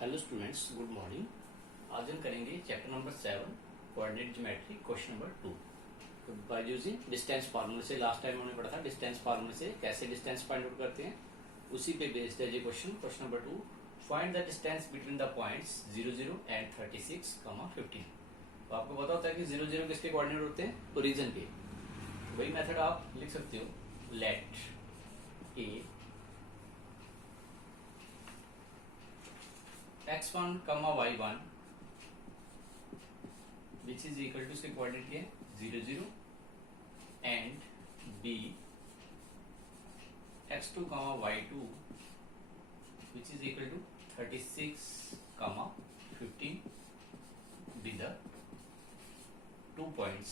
Hello students, good morning. आज हम करेंगे chapter number 7 coordinate geometry question number 2 bye using distance फार्मूले से। लास्ट टाइम हमने पढ़ा था डिस्टेंस फार्मूले से कैसे डिस्टेंस फाइंड आउट करते हैं, उसी पे बेस्ड है ये question number 2। Find the distance between the points 0 0 and 36, 15। तो आपको पता होता है कि 0 0 किसके कोऑर्डिनेट होते हैं, ओरिजिन के। वही मेथड आप लिख सकते हो, let A x1, y1 which is equal to इसके कोऑर्डिनेट क्या है 0 0 and b x2, y2 which is equal to 36, 15 be the 2 points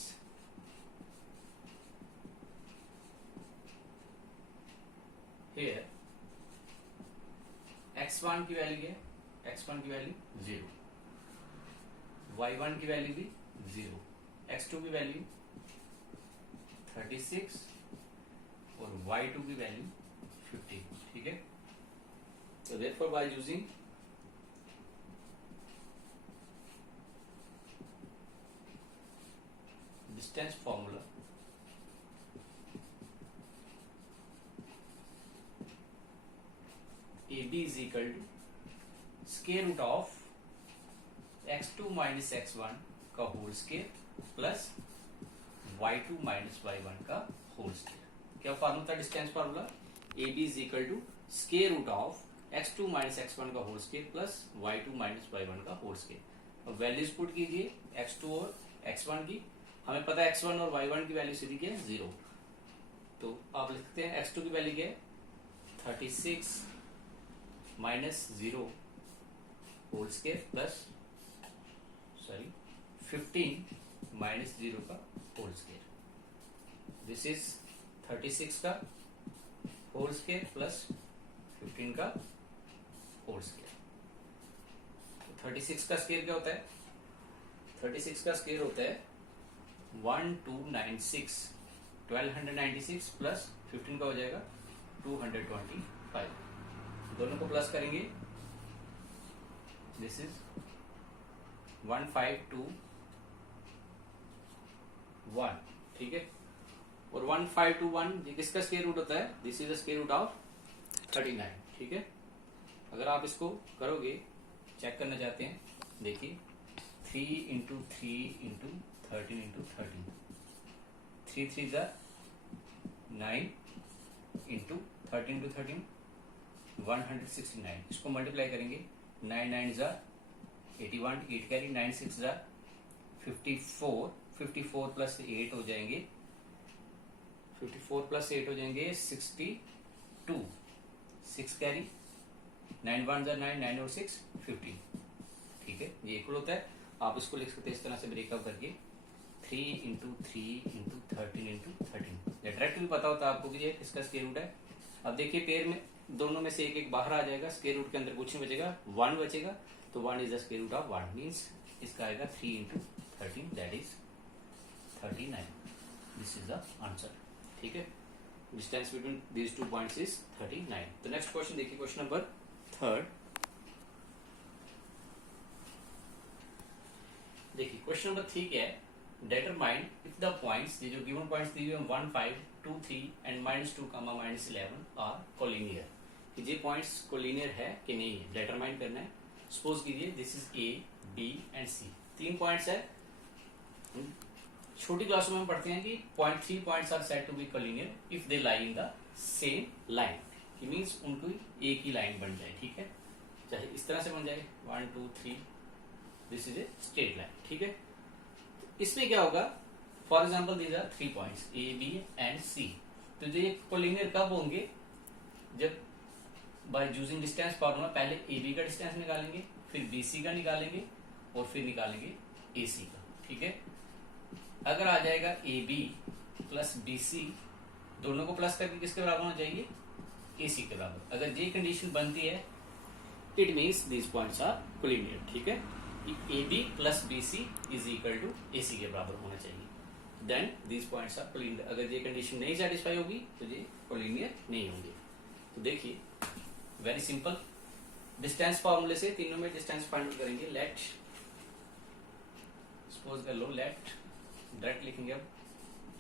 here। x1 की वैल्यू क्या है, x1 की वैल्यू 0, y1 की वैल्यू भी 0, x2 की वैल्यू 36 और y2 की वैल्यू 15। ठीक है, तो therefore by using distance formula AB is equal to square root of x2 minus x1 का whole square plus y2 minus y1 का होल स्क्वायर। क्या फार्मूला था distance formula, AB is equal to square root of x2 minus x1 का whole square plus y2 minus y1 का whole square. अब values put कीजिए x2 और x1 की। हमें पता है x1 और y1 की वैल्यू सीधी क्या है 0, तो आप लिखते हैं x2 की वैल्यू क्या है 36 minus 0 whole square plus 15 minus 0 का होल स्क्वायर। दिस इज 36 का होल स्क्वायर प्लस 15 का होल स्क्वायर। 36 का स्क्वायर क्या होता है, 36 का स्क्वायर होता है 1296 प्लस 15 का हो जाएगा 225। दोनों को प्लस करेंगे, दिस इज 1521। ठीक है, और 1521 ये किसका स्क्वायर रूट होता है, this is the square root of 39। ठीक है, अगर आप इसको करोगे, चेक करना चाहते हैं, देखिए 3 इंटू 3 इंटू 13 इंटू 13, 3 3 जा 9 इंटू 13 इंटू 13 169। इसको मल्टीप्लाई करेंगे, 9 9 जा 81, 8 कैरी, 9 6 जा 54, 54 प्लस 8 हो जाएंगे, 54 प्लस 8 हो जाएंगे 62, 6 कैरी, 9 1 जा 9, 9 और 6 15। ठीक है, ये इक्वल होता है। आप इसको लिख सकते हैं इस तरह से ब्रेकअप करके 3 इंटू 3 इंटू 13 इंटू 13। डायरेक्ट भी पता होता है आपको कि ये किसका स्क्वायर रूट है। अब देखिए पेयर में दोनों में से एक एक बाहर आ जाएगा, स्क्वायर रूट के अंदर कुछ नहीं बचेगा, 1 बचेगा, तो 1 is the square root of 1 means इसका आएगा 3 into 13 that is 39। This is the answer. ठीक है, distance between these two points is 39। तो नेक्स्ट क्वेश्चन देखिए, क्वेश्चन नंबर 3। देखिए क्वेश्चन नंबर 3 क्या है, डिटरमाइन इफ द पॉइंट्स, ये जो गिवन पॉइंट्स दिए हुए 1 5 2 3 एंड -2, -11 आर कोलिनियर, कि ये पॉइंट्स कोलिनियर है कि नहीं है, डिटरमाइन करना है। सपोज कीजिए this is A B and C, 3 points है। छोटी क्लासों में हम पढ़ते हैं कि 3 points are said to be collinear if they lie in the same line, कि मीन्स उनको एक ही लाइन बन जाए। ठीक है, चाहे इस तरह से बन जाए 1 2 3, this is a straight line. ठीक है, इसमें क्या होगा, for example these are 3 points A B and C. तो ये कोलिनियर कब होंगे, जब बाय यूजिंग डिस्टेंस फार्मूला पहले ए बी का डिस्टेंस निकालेंगे, फिर बी सी का निकालेंगे और फिर निकालेंगे ए सी का। ठीक है, अगर आ जाएगा A B plus B C, दोनों को प्लस करके किसके बराबर होना चाहिए, ए सी के बराबर। अगर ये कंडीशन बनती है, it means these points are collinear. ठीक है, A B plus B C is equal to A C के बराबर होना चाहिए, then these points are collinear. अगर ये कंडीशन नहीं सेटिस्फाई होगी तो ये कोलिनियर नहीं होंगे। तो देखिए वेरी सिंपल, डिस्टेंस फॉर्मूले से तीनों में डिस्टेंस फाइंड आउट करेंगे। लेट सपोज कर लो, लेट डायरेक्ट लिखेंगे। अब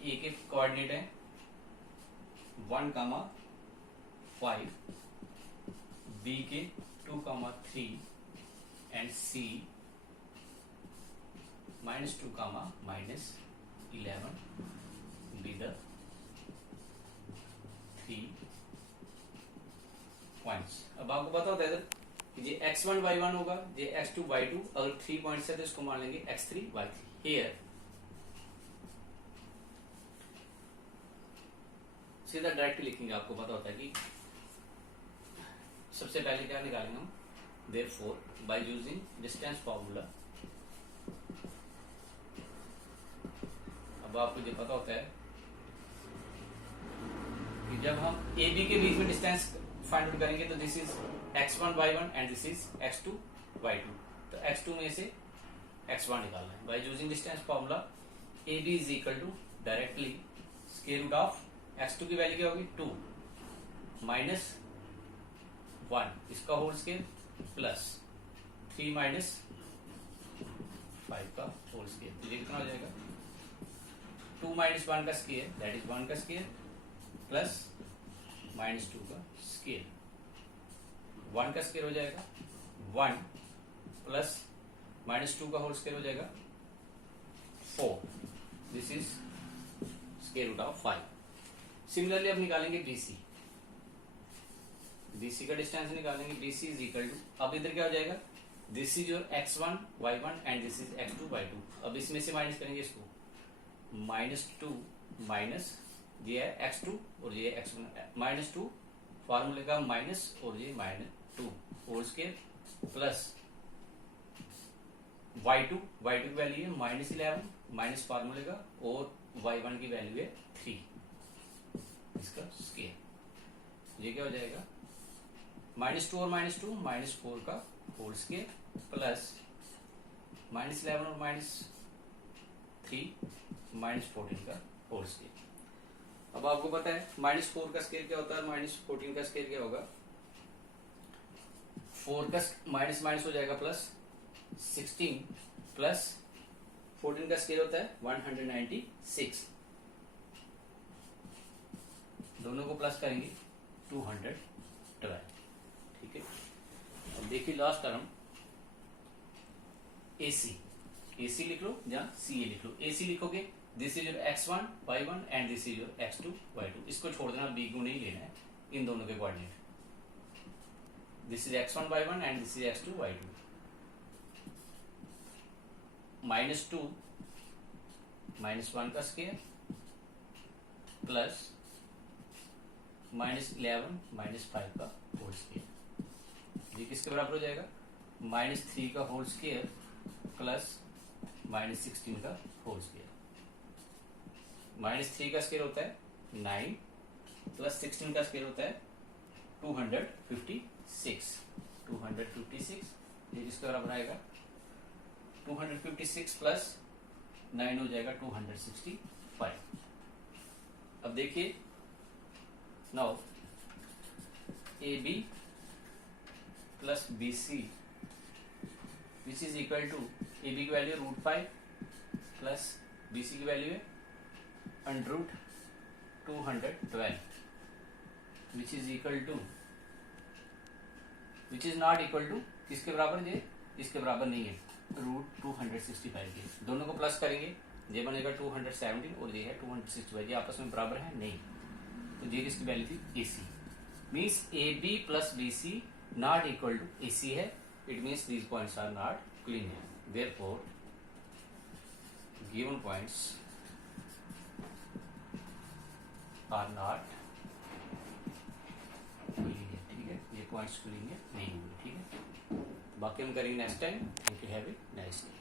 ए के कोऑर्डिनेट है 1,5, बी के 2,3 and C -2, -11 be the 3 points. अब आपको पता होता है कि ये x1 y1 होगा, ये x2 y2। अगर 3 पॉइंट्स है तो इसको मान लेंगे x3 y3। हियर सीधा डायरेक्ट लिखेंगे। आपको पता होता है कि सबसे पहले क्या निकालेंगे हम, therefore by using distance formula. अब आपको ये पता होता है कि जब हम ए बी के बीच में डिस्टेंस फाइंड आउट करेंगे तो this is x1 y1 and this is x2 y2। तो x2 में से x1 निकालना है। By using distance formula A B is equal to directly square root of x2 की वैल्यू क्या होगी 2 -1 इसका होल स्क्वायर प्लस 3 -5 का होल स्क्वायर। तो ये कितना हो जाएगा 2 - 1 का स्क्वायर दैट इज 1 का स्क्वायर प्लस -2 का स्क्वायर। 1 का स्क्वायर हो जाएगा 1 प्लस -2 का होल स्क्वायर हो जाएगा 4। This is square root of 5। Similarly अब निकालेंगे BC। BC का डिस्टेंस निकालेंगे। BC इज इक्वल टू, अब इधर क्या हो जाएगा, this is your x1 y1 and this is x2 y2। अब इसमें से माइनस करेंगे इसको, -2 माइनस ये है x2 और ये x1, -2 फॉर्मूले का माइनस और ये -2 होल स्क्वायर प्लस y2 की वैल्यू है -11 माइनस फॉर्मूले का और y1 की वैल्यू है 3 इसका स्क्वायर। ये क्या हो जाएगा -2 और -2 -4 का होल स्क्वायर प्लस -11 और -3 -14 का होल स्क्वायर। अब आपको पता है -4 का स्क्वायर क्या होता है, -14 का स्क्वायर क्या होगा, 4 का माइनस माइनस हो जाएगा प्लस 16 प्लस 14 का स्क्वायर होता है 196। दोनों को प्लस करेंगे 212। ठीक है। अब देखिए लास्ट टर्म AC लिख लो या CA लिख लो। AC लिखोगे this is your x1 y1 and this is your x2 y2। इसको छोड़ देना, B को नहीं लेना है, इन दोनों के coordinate. This is x1 y1 and this is x2 y2। -2 -1 का स्क्वायर प्लस -11 -5 का होल स्क्वायर। ये किसके बराबर हो जाएगा, -3 का होल स्क्वायर प्लस -16 का होल स्क्वायर। -3 का स्क्वायर होता है 9 प्लस 16 का स्क्वायर होता है 256। ये किसके बराबर आएगा 256 प्लस 9 हो जाएगा 265। अब देखिए now AB plus BC which is equal to, AB की वैल्यू √5 प्लस BC की वैल्यू है √212 which is equal to, which is not equal to किसके बराबर, ये इसके बराबर नहीं है, √265 के। दोनों को प्लस करेंगे, ये बनेगा 217 और ये है 265। ये आपस में बराबर है नहीं, तो ये किसकी वैल्यू थी AC। Means AB plus BC not equal to AC है। It means these points are not linear, therefore given points are not linear. ठीक है, ये पॉइंट्स लीनियर नहीं होंगे। ठीक है, बाकी हम करेंगे next time. Thank you, have a nice day.